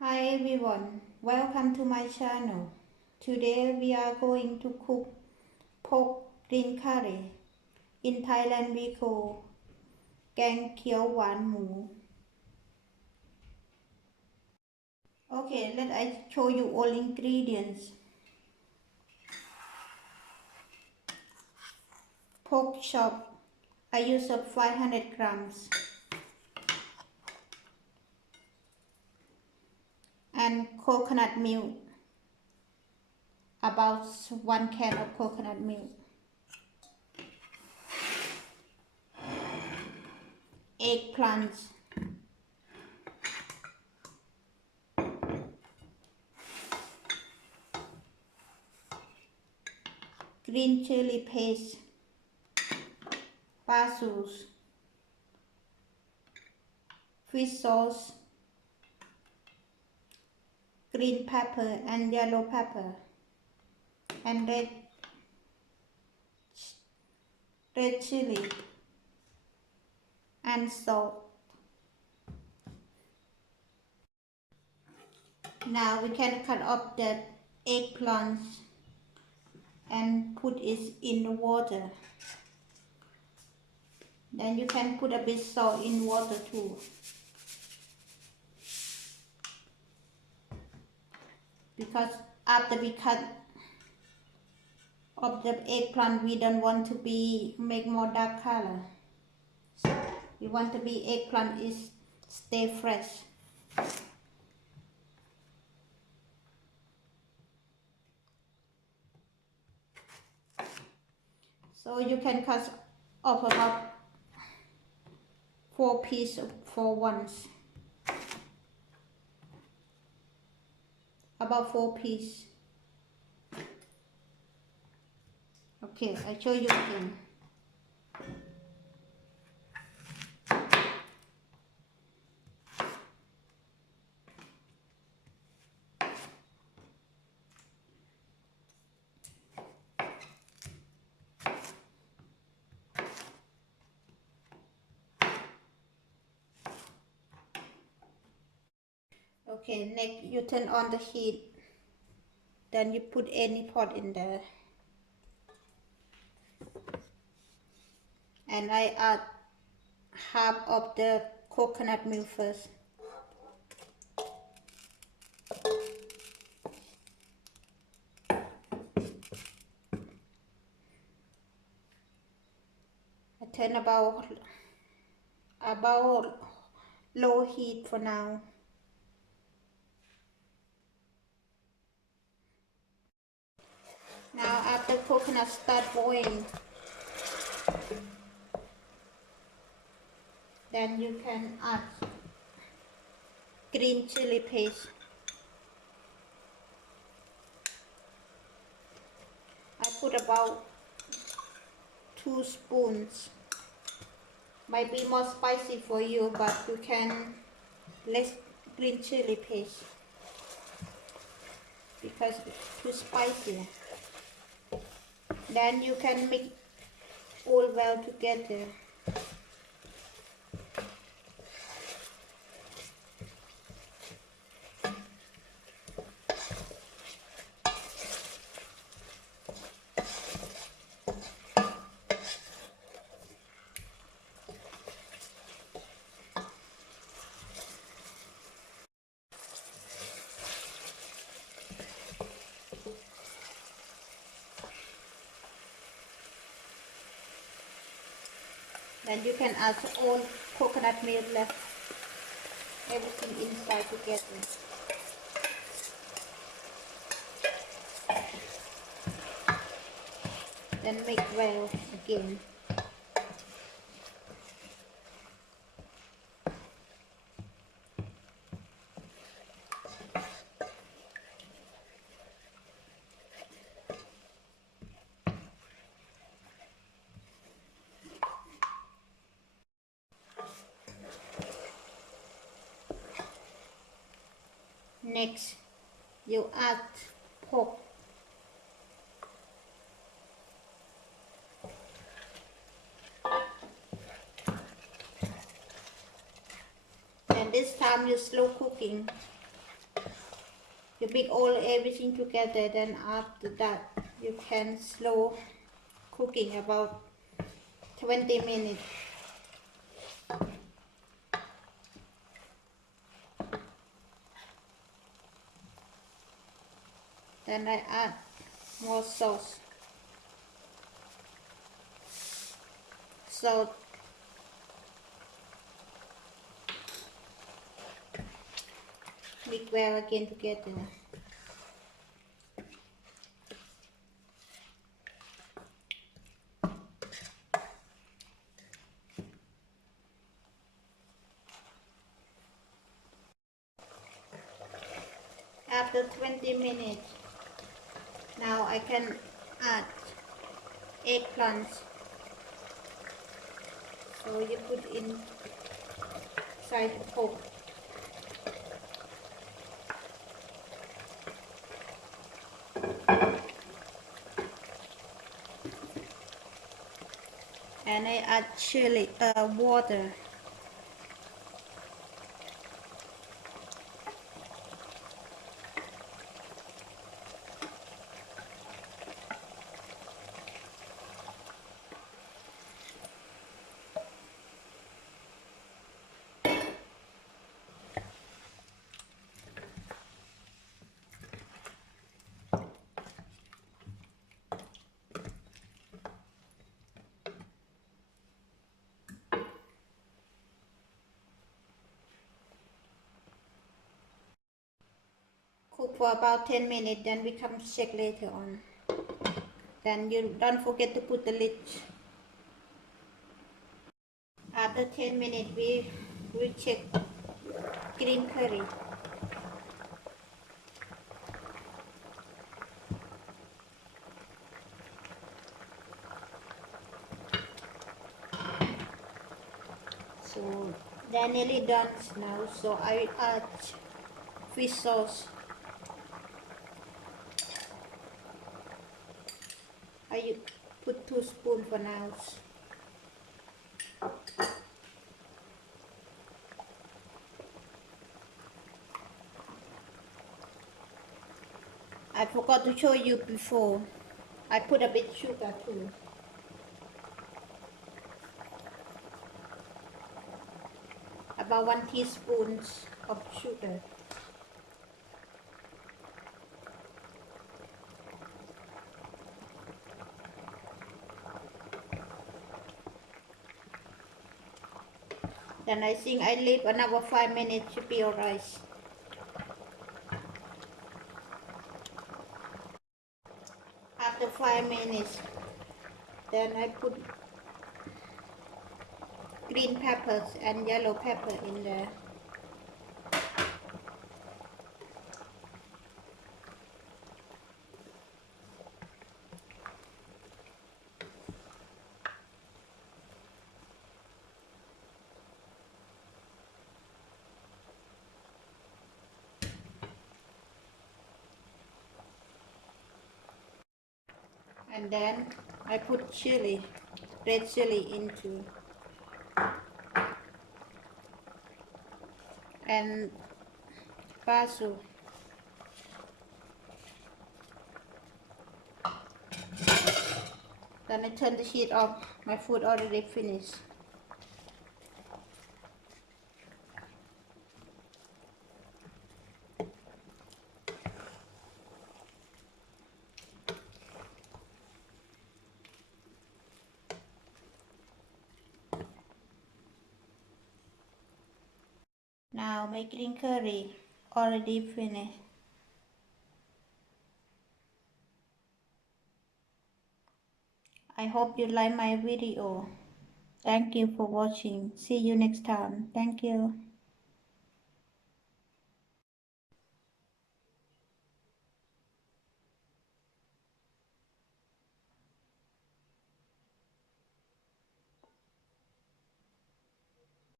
Hi everyone, welcome to my channel. Today we are going to cook pork green curry. In Thailand we call แกงเขียวหวานหมู Okay, let I show you all ingredients. Pork chop, I use up 500 grams. And coconut milk, about 1 can of coconut milk. Eggplants, green chili paste, basil, fish sauce, green pepper and yellow pepper, and red chili and salt. Now we can cut off the eggplants and put it in the water. Then you can put a bit salt in water too. Because after we cut of the eggplant, we don't want to make more dark color. We want to be eggplant is stay fresh. So you can cut off about 4 pieces for once. About 4 pieces. Okay, I show you again. Okay, next you turn on the heat. Then you put any pot in there. And I add half of the coconut milk first. I turn about low heat for now. Now after coconut start boiling, then you can add green chili paste. I put about 2 spoons. Might be more spicy for you, but you can less green chili paste because it's too spicy. Then you can mix all well together. Then you can add all coconut milk left, everything inside together. Then mix well again. Next, you add pork. And this time you slow cooking You mix all everything together, then after that you can slow cooking about 20 minutes. Then I add more sauce, salt, mix well again together. After 20 minutes, now I can add eggplants. So you put inside the pork. And I add chili water. Cook for about 10 minutes, then we come check later on. Then you don't forget to put the lid. After 10 minutes, we check green curry. So they're nearly done now, so I add fish sauce. I put 2 spoons for now. I forgot to show you before. I put a bit sugar too. About 1 teaspoon of sugar. Then I think I leave another 5 minutes to be alright. After 5 minutes, then I put green peppers and yellow pepper in there. And then I put chili, red chili into, and basil. Then I turn the heat off. My food already finished. Now my green curry already finished. I hope you like my video. Thank you for watching. See you next time. Thank you.